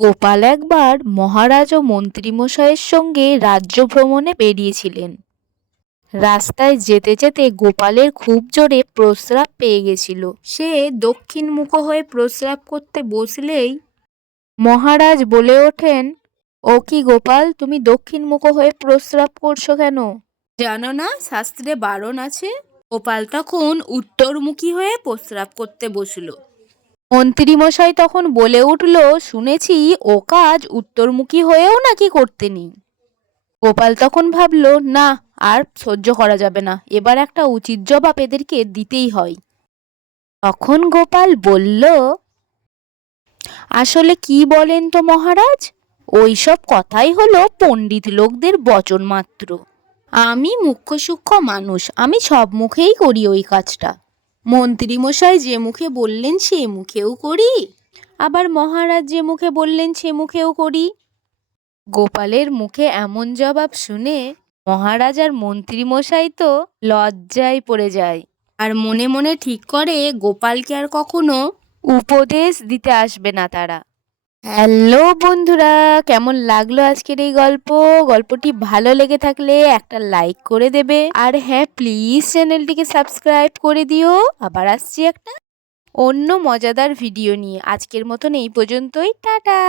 গোপাল একবার মহারাজ ও মন্ত্রীমশাইয়ের সঙ্গে রাজ্য ভ্রমণে বেরিয়েছিলেন। রাস্তায় যেতে যেতে গোপালের খুব জোরে প্রস্রাব পেয়ে গেছিল। সে দক্ষিণমুখ হয়ে প্রস্রাব করতে বসলেই মহারাজ বলে ওঠেন, ও কি গোপাল, তুমি দক্ষিণমুখ হয়ে প্রস্রাব করছো কেন? জানো না শাস্ত্রে বারণ আছে? গোপাল তখন উত্তরমুখী হয়ে প্রস্রাব করতে বসলো। মন্ত্রীমশাই তখন বলে উঠল, শুনেছি ও কাজ উত্তরমুখী হয়েও নাকি করতে নেই। গোপাল তখন ভাবল, না আর সহ্য করা যাবে না, এবার একটা উচিত জবাব এদেরকে দিতেই হয়। তখন গোপাল বলল, আসলে কি বলেন তো মহারাজ, ওইসব কথাই হলো পণ্ডিত লোকদের বচন মাত্র। আমি মুখ্য সূক্ষ্ম মানুষ, আমি সব মুখেই করি ওই কাজটা। মন্ত্রীমশাই যে মুখে বললেন সে মুখেও করি, আবার মহারাজ যে মুখে বললেন সে মুখেও করি। গোপালের মুখে এমন জবাব শুনে মহারাজ আর মন্ত্রীমশাই তো লজ্জায় পড়ে যায়, আর মনে মনে ঠিক করে গোপালকে আর কখনো উপদেশ দিতে আসবে না তারা। হ্যালো বন্ধুরা, কেমন লাগলো আজকের এই গল্পটি ভালো লেগে থাকলে একটা লাইক করে দেবে, আর হ্যাঁ প্লিজ চ্যানেলটিকে সাবস্ক্রাইব করে দিও। আবার আসছি একটা অন্য মজাদার ভিডিও নিয়ে। আজকের মতন এই পর্যন্তই, টাটা।